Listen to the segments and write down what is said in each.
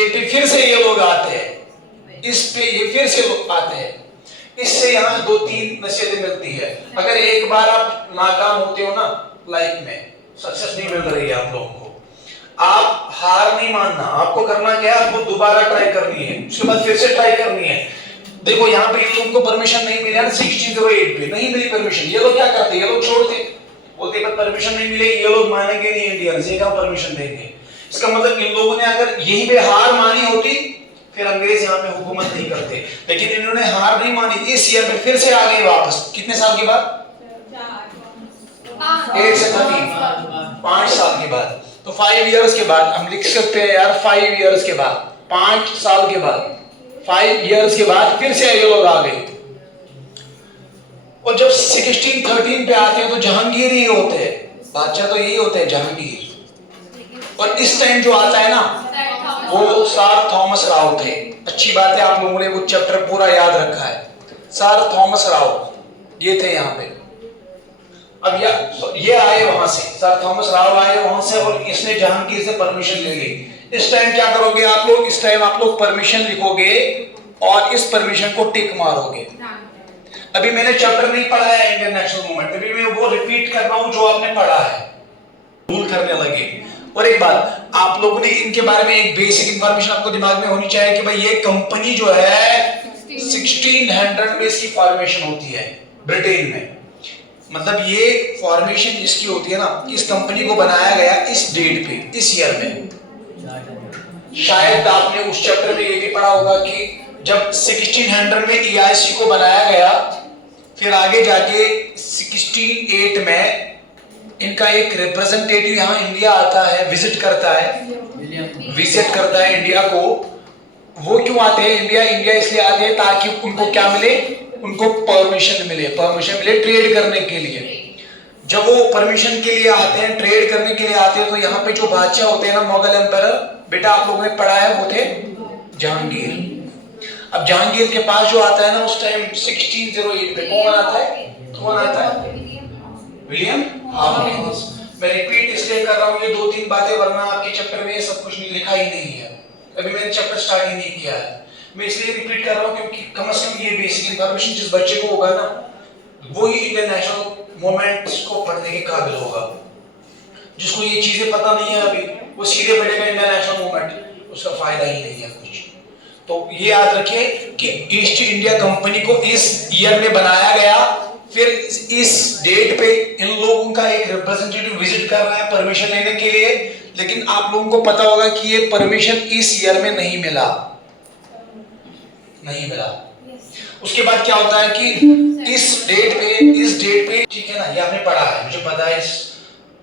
Date पे फिर से ये लोग आते हैं, इस पे ये फिर से लोग आते हैं। इससे यहाँ 2-3 नसीहतें मिलती है। अगर एक बार आप नाकाम होते हो ना लाइफ में, सक्सेस नहीं मिल रही है आप लोगों को, आप हार नहीं मानना। आपको करना क्या है, आपको दोबारा ट्राई करनी है, उसके बाद फिर से ट्राई करनी है। देखो यहाँ पे इन लोगों को परमिशन नहीं मिली ना 1608 पे, नहीं मिली परमिशन। ये लोग क्या करते, ये लोग छोड़ते, बोलते पर परमिशन नहीं मिलेगी, ये लोग मानेंगे नहीं इंडियंस, ये कहां परमिशन देंगे। इसका मतलब इन लोगों ने अगर यहीं पे हार मानी होती फिर अंग्रेज यहाँ पे हुकूमत नहीं करते, लेकिन इन्होंने हार नहीं मानी। इस ईयर में फिर से आ गए वापस, कितने साल के बाद, 8 से 13, 5 साल के बाद। तो 5 इयर्स के बाद हम लिख सकते हैं यार, 5 इयर्स के बाद, 5 साल के बाद, 5 इयर्स के बाद फिर से ये लोग आ गए। और जब 1613 पे आते हैं तो जहांगीर ही होते हैं, बादशाह तो यही होते हैं जहांगीर। और इस टाइम जो आता है ना वो सर थॉमस राव थे। अच्छी बात है आप लोगों ने वो चैप्टर पूरा याद रखा है। सर थॉमस राव ये थे यहाँ पे। अब ये आए वहां से, सर थॉमस राव आए वहां से और इसने जहांगीर से परमिशन ले ली। इस टाइम क्या करोगे आप लोग, इस टाइम आप लोग परमिशन लिखोगे और इस परमिशन को टिक मारोगे। अभी मैंने चैप्टर नहीं पढ़ा है इंडियन नेशनल मूवमेंट, अभी मैं वो रिपीट कर रहा हूं जो आपने पढ़ा है, भूल करने लगे। और एक बात आप लोगों ने इनके बारे में एक बेसिक इंफॉर्मेशन आपको दिमाग में होनी चाहिए कि भाई ये कंपनी जो है 1600 में इसकी फॉर्मेशन होती है ब्रिटेन में। मतलब ये फॉर्मेशन इसकी होती है ना, इस कंपनी को बनाया गया इस डेट पे, इस ईयर में। शायद आपने उस चैप्टर में ये भी पढ़ा होगा कि जब 1600 में EIC को बनाया गया, फिर आगे जाके 1608 में इनका एक रिप्रेजेंटेटिव यहाँ इंडिया आता है, विजिट करता है इंडिया को। वो क्यों आते हैं इंडिया, इंडिया इसलिए आते हैं ताकि उनको क्या मिले, उनको परमिशन मिले ट्रेड करने के लिए। जब वो परमिशन के लिए आते हैं, ट्रेड करने के लिए आते हैं, तो यहाँ पे जो बादशाह होते हैं ना मुगल एम्पायर, बेटा आप लोगों ने पढ़ा है, वो थे जहांगीर। अब जहांगीर के पास जो आता है ना उस टाइम 1608 पे कौन आता है, विलियम हार्किंस। मैं रिपीट इसलिए कर रहा हूँ ये 2-3 बातें, वरना आपके चैप्टर में ये सब कुछ लिखा ही नहीं है। अभी मैंने चैप्टर स्टार्ट ही नहीं किया है, मैं इसलिए रिपीट कर रहा हूँ क्योंकि कम से कम ये बेसिक इंफॉर्मेशन जिस बच्चे को होगा ना, वो ही इंडियन नेशनल मूवमेंट्स को पढ़ने के काबिल होगा। जिसको ये चीजें पता नहीं है अभी, वो सीधे पढ़ेगा इंडियन नेशनल मूवमेंट, उसका फायदा ही नहीं है कुछ। तो ये याद रखिए कि ईस्ट इंडिया कंपनी को इस ईयर में बनाया गया, फिर इस डेट पे इन लोगों का एक रिप्रेजेंटेटिव विजिट कर रहा है परमिशन लेने के लिए। लेकिन आप लोगों को पता होगा कि ये परमिशन इस ईयर में नहीं मिला। उसके बाद क्या होता है कि इस डेट पे ठीक है ना, ये आपने पढ़ा है, मुझे पता है इस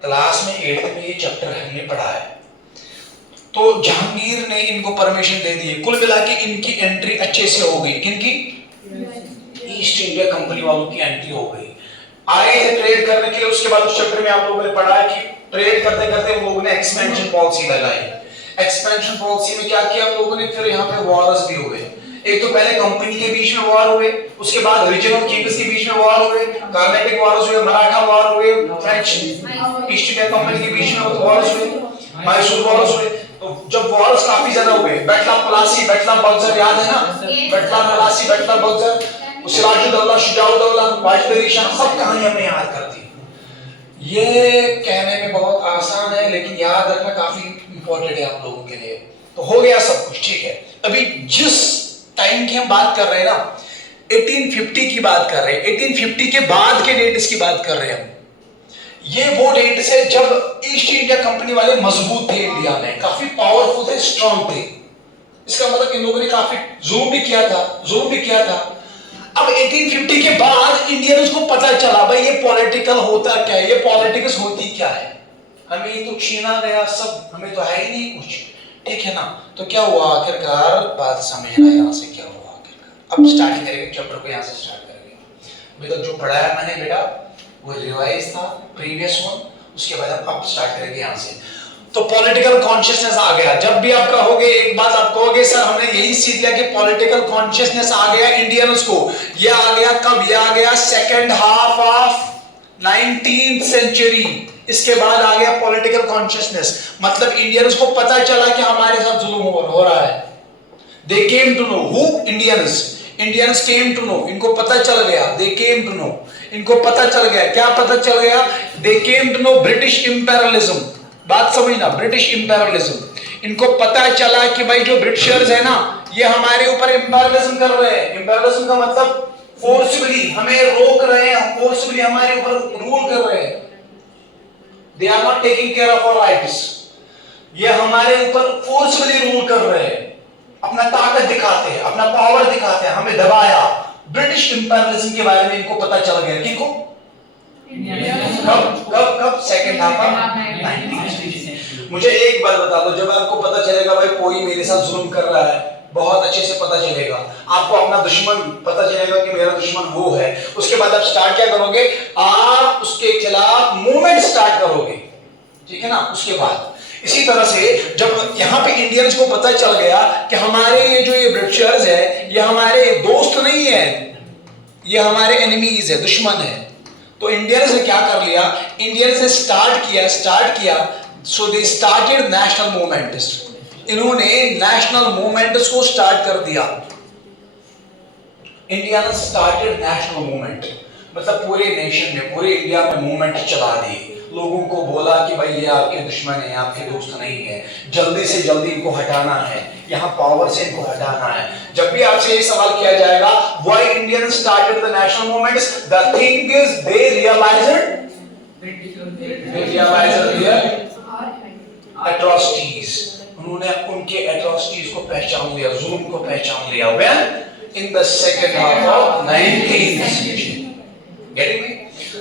क्लास में 8th में ये चैप्टर हमने पढ़ा है। तो जहांगीर ने इनको परमिशन दे दी। कुल मिला के इनकी एंट्री अच्छे से हो गई, किनकी, ईस्ट इंडिया कंपनी वालों की एंट्री हो गई। आए थे ट्रेड करने के लिए। उसके बाद उस चैप्टर में आप लोगों ने पढ़ा है कि ट्रेड करते करते वो लोगों ने एक्सपेंशन पॉलिसी लगाई। एक्सपेंशन पॉलिसी में क्या किया हम लोगों ने, फिर यहाँ पे वॉर्स भी हुए। एक तो पहले कंपनी के बीच में वॉर हुए, उसके बाद रीजनल किंग्स के बीच में वॉर हुए, कार्नेटिक वॉर्स हुए, मराठा वॉर हुए, फ्रेंच ईस्ट इंडिया कंपनी के बीच में वॉर्स हुए, मैसूर वॉर्स हुए। तो जब वॉर्स काफी ज्यादा हुए, battle of Plassey, battle of Buxar याद है ना, battle of Plassey, battle of Buxar, Sirajuddaulah, Shujauddaulah, Vajpayee Shah, सब कहानी हमें याद करती है। ये कहने में बहुत आसान है लेकिन याद रखना काफी इंपॉर्टेंट है आप लोगों के लिए। तो हो गया सब कुछ, ठीक है। अभी जिस टाइम की हम बात कर रहे हैं ना, 1850 की बात कर रहे हैं, 1850 के बाद के डेट्स की बात कर रहे हैं हम। ये वो डेट से जब ईस्ट इंडिया कंपनी वाले मजबूत थे, इंडिया में काफी पावरफुल थे, स्ट्रॉन्ग थे। इसका मतलब इन लोगों ने काफी जुल्म भी किया था। अब 1850 के बाद इंडियंस को पता चला भाई ये पॉलिटिकल होता क्या है, ये पॉलिटिक्स होती क्या है। हमें तो छीना गया सब, हमें तो है ही नहीं कुछ, ठीक है ना। तो क्या हुआ आखिरकार, बात समझना यहाँ से क्या हुआ आखिरकार। अब स्टार्ट करेंगे चैप्टर को, यहाँ से स्टार्ट करेंगे। अभी तक जो पढ़ाया मैंने बेटा वो रिवाइज था प्रीवियस वन, उसके बाद अब स्टार्ट करेंगे यहाँ से। तो पॉलिटिकल कॉन्शियसनेस आ गया। जब भी आप कहोगे एक बात, आप कहोगे सर हमने यही सीख लिया कि पॉलिटिकल कॉन्शियसनेस आ गया इंडियंस को। ये आ गया कब, ये आ गया second half of 19th century. इसके बाद आ गया पॉलिटिकल कॉन्शियसनेस, मतलब इंडियंस को पता चला कि हमारे साथ जुल्म हो रहा है, They came to know. Who? Indians. Indians came to know. इनको पता चल गया. They came to know. इनको पता चल गया. क्या पता चल गया? They came to know British imperialism. बात समझना, British imperialism. इनको पता चला कि भाई जो ब्रिटिशर्स है ना, ये हमारे ऊपर imperialism कर रहे हैं. Imperialism का मतलब फोर्सफुली हमें रोक रहे हैं, फोर्सफुली हमारे ऊपर रूल कर रहे हैं. They are not taking care of our rights. ये हमारे ऊपर फोर्सफुली रूल कर रहे हैं, अपना ताकत दिखाते हैं, अपना पावर दिखाते हैं, हमें दबाया. ब्रिटिश इंपीरियलिज्म के बारे में इनको पता चल गया. किनको? कब सेकंड हाफ ऑफ 1960. मुझे एक बात बता दो, जब आपको पता चलेगा भाई कोई मेरे साथ जुल्म कर रहा है, बहुत अच्छे से पता चलेगा. आपको अपना दुश्मन पता चलेगा कि मेरा दुश्मन वो है. उसके बाद आप स्टार्ट क्या करोगे? आप उसके खिलाफ मूवमेंट स्टार्ट करोगे. ठीक है ना? उसके बाद इसी तरह से जब यहाँ पे इंडियंस को पता चल गया कि हमारे ये ब्रिटिशर्स है, ये हमारे दोस्त नहीं है, ये हमारे एनिमीज है, दुश्मन है, तो इंडियंस ने क्या कर लिया? इंडियंस ने स्टार्ट किया. सो दे स्टार्टेड नेशनल मूवमेंट्स. इन्होंने नेशनल मूवमेंट्स को स्टार्ट कर दिया. इंडिया स्टार्टेड नेशनल मूवमेंट, मतलब पूरे नेशन में, पूरे इंडिया में मूवमेंट चला दी. लोगों को बोला कि भाई ये आपके दुश्मन है, आपके दोस्त नहीं है, जल्दी से जल्दी इनको हटाना है, यहाँ पावर से इनको हटाना है. जब भी आपसे ये सवाल किया जाएगा why Indians started the national movements, the thing is they realised atrocities. उन्होंने उनके एट्रोसिटीज को पहचान लिया, जुल्म को पहचान लिया. When? In the second half of 19th century. Getting me?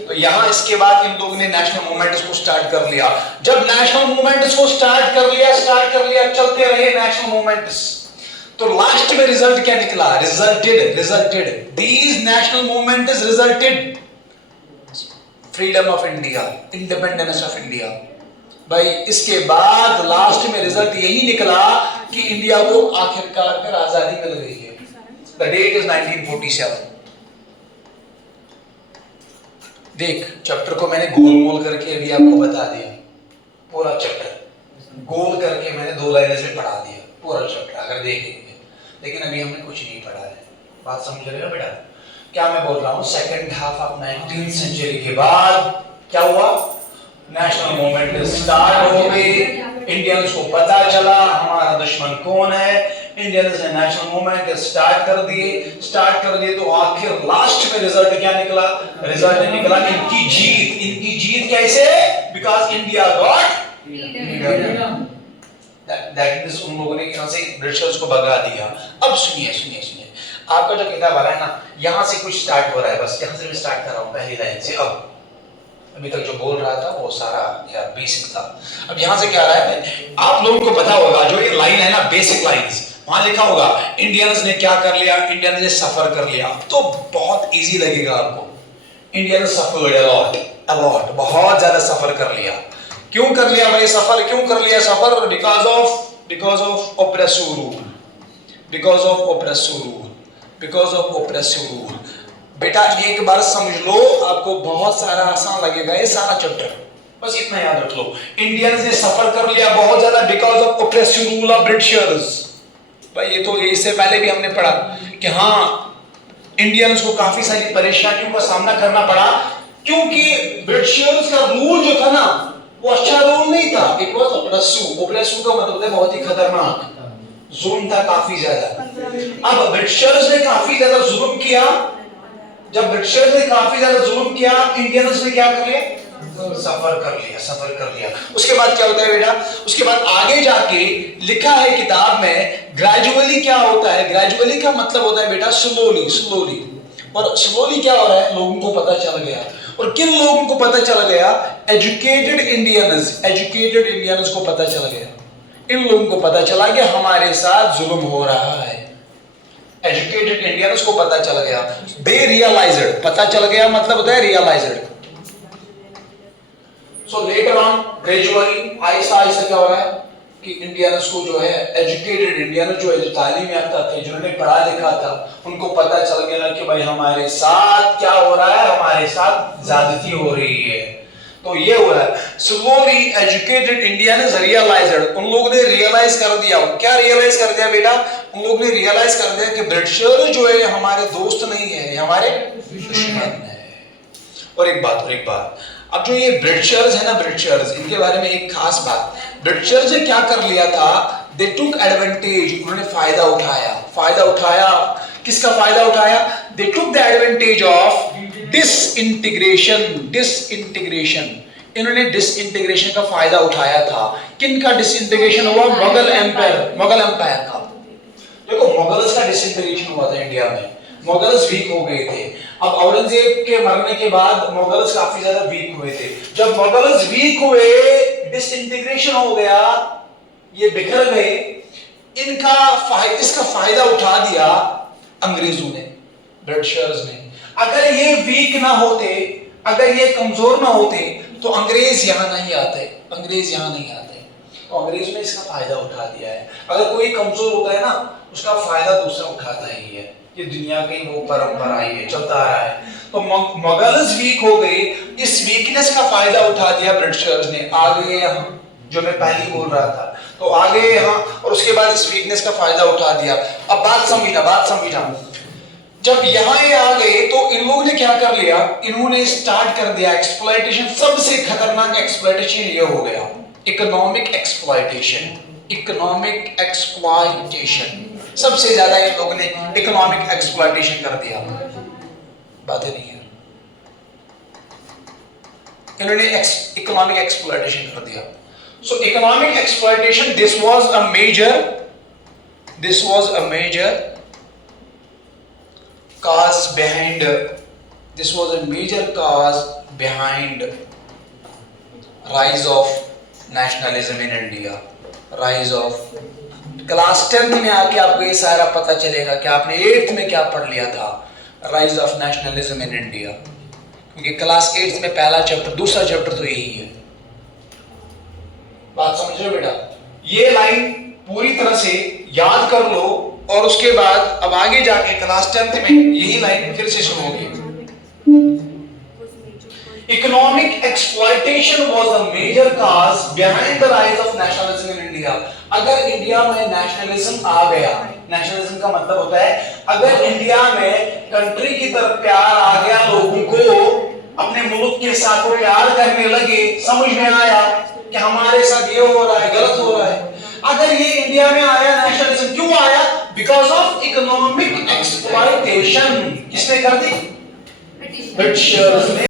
तो यहां इसके बाद इन लोगों ने नेशनल मूवमेंट्स को स्टार्ट कर लिया. जब नेशनल मूवमेंट्स को स्टार्ट कर लिया, चलते रहे नेशनल मूवमेंट्स, तो लास्ट में रिजल्ट क्या निकला? Resulted these national movements resulted freedom of India, independence of India. भाई इसके बाद लास्ट में रिजल्ट यही निकला कि इंडिया को आखिरकार कर आजादी मिल गई है. The date is 1947. देख, चैप्टर को मैंने गोल करके अभी आपको बता दिया. पूरा चैप्टर गोल करके मैंने 2 लाइनों में पढ़ा दिया, पूरा चैप्टर अगर देखेंगे. लेकिन अभी हमने कुछ नहीं पढ़ा है. बात समझ रहे हो बेटा? क्या मैं बोल रहा हूँ? Second half of 19th century के बाद क्या हुआ? नेशनल मूवमेंट स्टार्ट हो गई. इंडियंस को पता चला हमारा दुश्मन कौन है. इंडियंस ने नेशनल मूवमेंट स्टार्ट कर दिए. तो आखिर लास्ट में रिजल्ट क्या निकला? रिजल्ट निकला इनकी जीत. कैसे? Because India got freedom. That means उन लोगों ने यहाँ से ब्रिटिशर्स को भगा दिया. अब सुनिए आपका जो किताब आ रहा है ना, यहाँ से कुछ स्टार्ट हो रहा है. बस यहाँ से मैं स्टार्ट कर रहा हूँ पहली लाइन से. अभी तक जो बोल रहा था वो सारा यार बेसिक था. अब यहाँ से क्या आ रहा है? आप लोगों को पता होगा जो ये लाइन है ना, बेसिक लाइंस, वहां लिखा होगा इंडियंस ने क्या कर लिया, इंडियंस ने सफर कर लिया. तो बहुत इजी लगेगा आपको. इंडियंस सफर्ड अलॉट, बहुत ज्यादा सफर कर लिया. क्यों कर लिया भाई सफर? Because of oppressive rule. बेटा एक बार समझ लो, आपको बहुत सारा आसान लगेगा ये सारा चैप्टर. बस इतना याद रख लो. इंडियंस ने सफर कर लिया बहुत ज्यादा because of oppressive rule of Britishers. भाई ये तो इससे पहले भी हमने पढ़ा कि हाँ, इंडियंस को काफी सारी परेशानियों का सामना करना पड़ा क्योंकि ब्रिटिशर्स का रूल जो था ना, वो अच्छा रूल नहीं था. इट वाज ऑप्रेसिव का मतलब है बहुत ही खतरनाक. जुल्म था काफी ज्यादा. अब ब्रिटिशर्स ने काफी ज्यादा जुल्म किया. जब ब्रिटिशर्स ने काफी ज्यादा जुल्म किया, इंडियंस ने क्या कर लिया? सफर कर लिया. उसके बाद क्या होता है बेटा? उसके बाद आगे जाके लिखा है किताब में ग्रेजुअली क्या होता है. ग्रेजुअली का मतलब होता है बेटा स्लोली. और स्लोली क्या हो रहा है? लोगों को पता चल गया. और किन लोगों को पता चल गया? एजुकेटेड इंडियंस को पता चल गया. इन लोगों को पता चला कि हमारे साथ जुल्म हो रहा है. एजुकेटेड इंडियंस को पता चल गया. दे रियलाइज्ड, पता चल गया मतलब होता है realised. So later on gradually आहिस्ता क्या हो रहा है कि इंडियंस को जो है, एजुकेटेड इंडियंस जो है, जो तालीम याफ्ता थे, जिन्होंने पढ़ा लिखा था, उनको पता चल गया कि भाई हमारे साथ क्या हो रहा है, हमारे साथ ज्यादती हो रही है. तो ये हो रहा है। स्लोली एजुकेटेड इंडियंस रियलाइज्ड, उन लोगों ने रियलाइज कर दिया। क्या रियलाइज कर दिया बेटा? उन लोगों ने रियलाइज कर दिया कि ब्रिटिशर जो है हमारे दोस्त नहीं है, हमारे दुश्मन है। और एक बात, अब जो ये ब्रिटिशर्स है ना, ब्रिटिशर्स, इनके बारे में एक खास बात, ब्रिटिशर्स ने क्या कर लिया था? दे टुक एडवांटेज, उन्होंने फायदा उठाया। किसका फायदा उठाया? They took the advantage of disintegration. इन्होंने डिसइंटीग्रेशन का फायदा उठाया था। किनका डिसइंटीग्रेशन हुआ? मुगल एम्पायर का। देखो मुगल्स का डिसइंटीग्रेशन हुआ था इंडिया में, मुगल्स वीक हो गए थे। अब औरंगजेब के मरने के बाद मुगल्स काफी ज्यादा वीक हुए थे। जब मुगल्स वीक हुए, डिसइंटीग्रेशन हो गया, ये बिखर गए, इसका फायदा उठा दिया अंग्रेजों ने, ब्रिटिशर्स ने। अगर ये वीक ना होते, अगर ये कमजोर ना होते, तो अंग्रेज यहां नहीं आते। तो अंग्रेजों ने इसका फायदा उठा दिया है। अगर कोई कमजोर होता है ना, उसका फायदा दूसरा उठाता ही है। ये दुनिया की वो परंपरा है, चलता आ रहा है। तो मुगल्स वीक हो गए, इस वीकनेस का फायदा उठा दिया ब्रिटिशर्स ने। आ गए यहाँ, जो मैं पहले बोल रहा था, तो आ गए यहाँ, और उसके बाद इस वीकनेस का फायदा उठा दिया। अब बात समझना। जब यहाँ ये आ गए, तो इन लोगों ने क्या कर लिया? इन्होंने स्टार्ट कर दिया एक्सप्लॉयटेशन। सबसे खतरनाक एक्सप्लॉयटेशन ये हो गया, इकोनॉमिक एक्सप्लॉयटेशन। सबसे ज्यादा इन लोगों ने इकोनॉमिक एक्सप्लॉयटेशन कर दिया। बातें नहीं है, इन्होंने इकोनॉमिक एक्सप्लॉयटेशन कर दिया। So economic exploitation, this was a major cause behind rise of nationalism in India. क्लास 10th में आके आपको ये सारा पता चलेगा कि आपने 8th में क्या पढ़ लिया था, rise of nationalism in India. क्योंकि क्लास 8th में पहला चैप्टर, दूसरा चैप्टर तो यही है। बात समझ रहे हो बेटा? ये लाइन पूरी तरह से याद कर लो, और उसके बाद अब आगे जाके क्लास 10th में यही लाइन फिर से शुरू होगी। Economic exploitation was the major cause behind the rise of nationalism in India. अगर इंडिया में नेशनलिज्म आ गया, नेशनलिज्म का मतलब होता है अगर इंडिया में कंट्री की तरफ प्यार आ गया, लोगों को अपने मुल्क के साथ प्यार करने लगे, समझ में आया कि हमारे साथ ये हो रहा है, गलत हो रहा है। अगर ये इंडिया में आया नेशनलिज्म, क्यों आया? Because of economic exploitation. किसने कर दी? ब्रिटिशर्स ने।